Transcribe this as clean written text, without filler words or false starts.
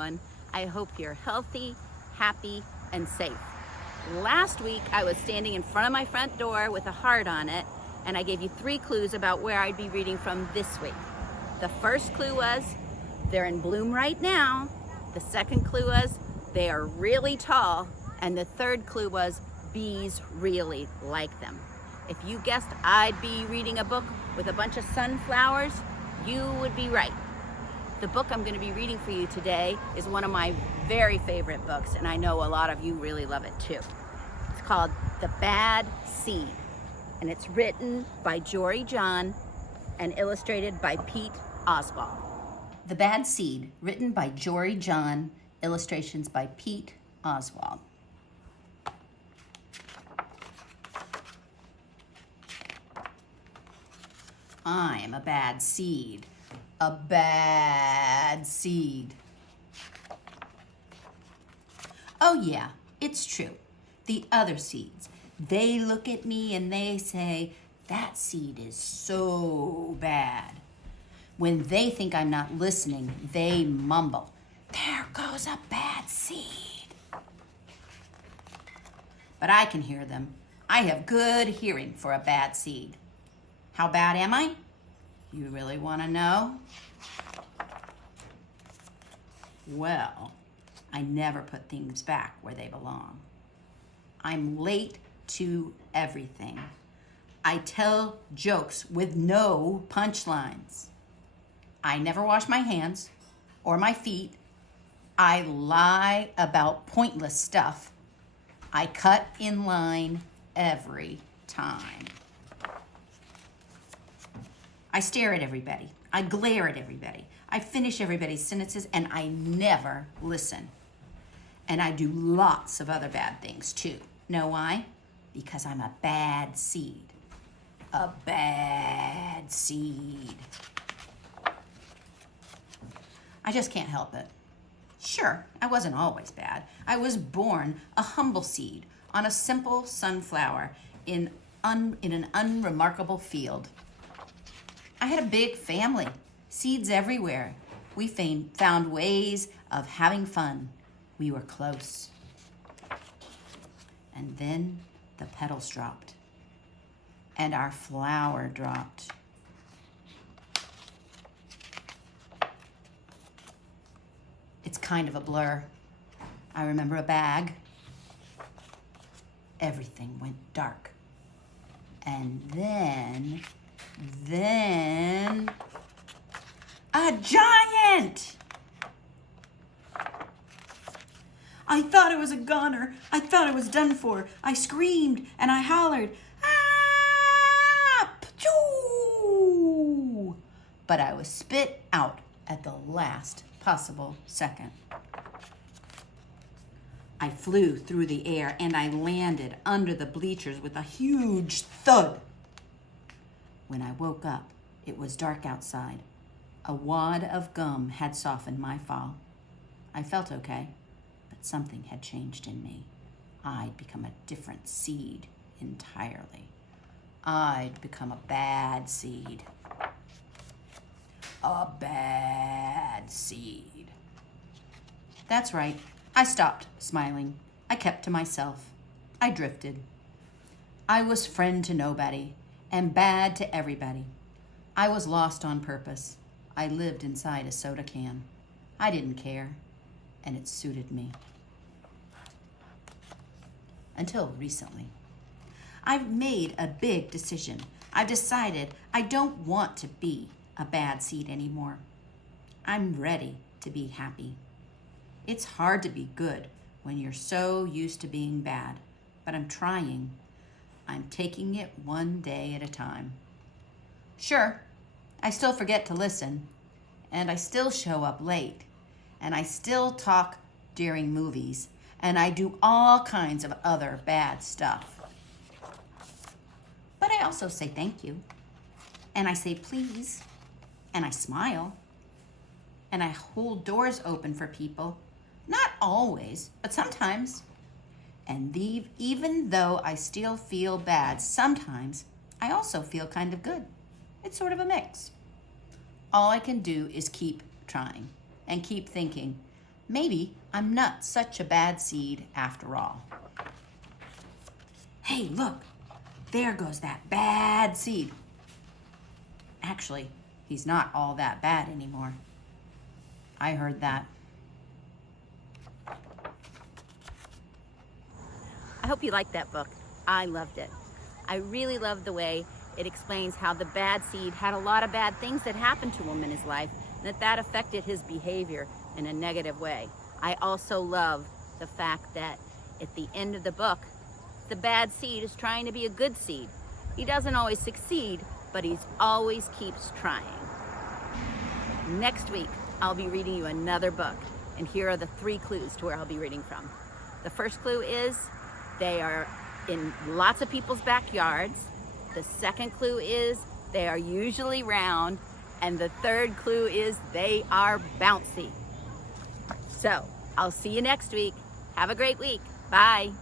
everyone. I hope you're healthy, happy, and safe. Last week, I was standing in front of my front door with a heart on it, and I gave you 3 clues about where I'd be reading from this week. The first clue was, they're in bloom right now. The second clue was, they are really tall. And the third clue was, bees really like them. If you guessed I'd be reading a book with a bunch of sunflowers, you would be right. The book I'm going to be reading for you today is one of my very favorite books, and I know a lot of you really love it too. It's called The Bad Seed, and it's written by Jory John and illustrated by Pete Oswald. The Bad Seed, written by Jory John, illustrations by Pete Oswald. I am a bad seed. A bad seed. Oh yeah, it's true. The other seeds, they look at me and they say, that seed is so bad. When they think I'm not listening, they mumble, there goes a bad seed. But I can hear them. I have good hearing for a bad seed. How bad am I? You really want to know? Well, I never put things back where they belong. I'm late to everything. I tell jokes with no punchlines. I never wash my hands or my feet. I lie about pointless stuff. I cut in line every time. I stare at everybody. I glare at everybody. I finish everybody's sentences, and I never listen. And I do lots of other bad things too. Know why? Because I'm a bad seed. A bad seed. I just can't help it. Sure, I wasn't always bad. I was born a humble seed on a simple sunflower in an unremarkable field. I had a big family, seeds everywhere. We found ways of having fun. We were close. And then the petals dropped, and our flower dropped. It's kind of a blur. I remember a bag. Everything went dark. And then a giant! I thought it was a goner. I thought it was done for. I screamed and I hollered, ah! Pachoo! But I was spit out at the last possible second. I flew through the air and I landed under the bleachers with a huge thud. When I woke up, it was dark outside. A wad of gum had softened my fall. I felt okay, but something had changed in me. I'd become a different seed entirely. I'd become a bad seed. A bad seed. That's right. I stopped smiling. I kept to myself. I drifted. I was friend to nobody and bad to everybody. I was lost on purpose. I lived inside a soda can. I didn't care, and it suited me. Until recently. I've made a big decision. I've decided I don't want to be a bad seed anymore. I'm ready to be happy. It's hard to be good when you're so used to being bad, but I'm trying. I'm taking it one day at a time. Sure, I still forget to listen, and I still show up late, and I still talk during movies, and I do all kinds of other bad stuff. But I also say thank you, and I say please, and I smile, and I hold doors open for people. Not always, but sometimes. And even though I still feel bad sometimes, I also feel kind of good. It's sort of a mix. All I can do is keep trying and keep thinking, Maybe I'm not such a bad seed after all. Hey, look, there goes that bad seed. Actually, he's not all that bad anymore. I heard that. I hope you liked that book. I loved it. I really loved the way it explains how the bad seed had a lot of bad things that happened to him in his life, and that affected his behavior in a negative way. I also love the fact that at the end of the book, the bad seed is trying to be a good seed. He doesn't always succeed, but he always keeps trying. Next week, I'll be reading you another book, and here are the 3 clues to where I'll be reading from. The first clue is they are in lots of people's backyards. The second clue is they are usually round. And the third clue is they are bouncy. So, I'll see you next week. Have a great week. Bye.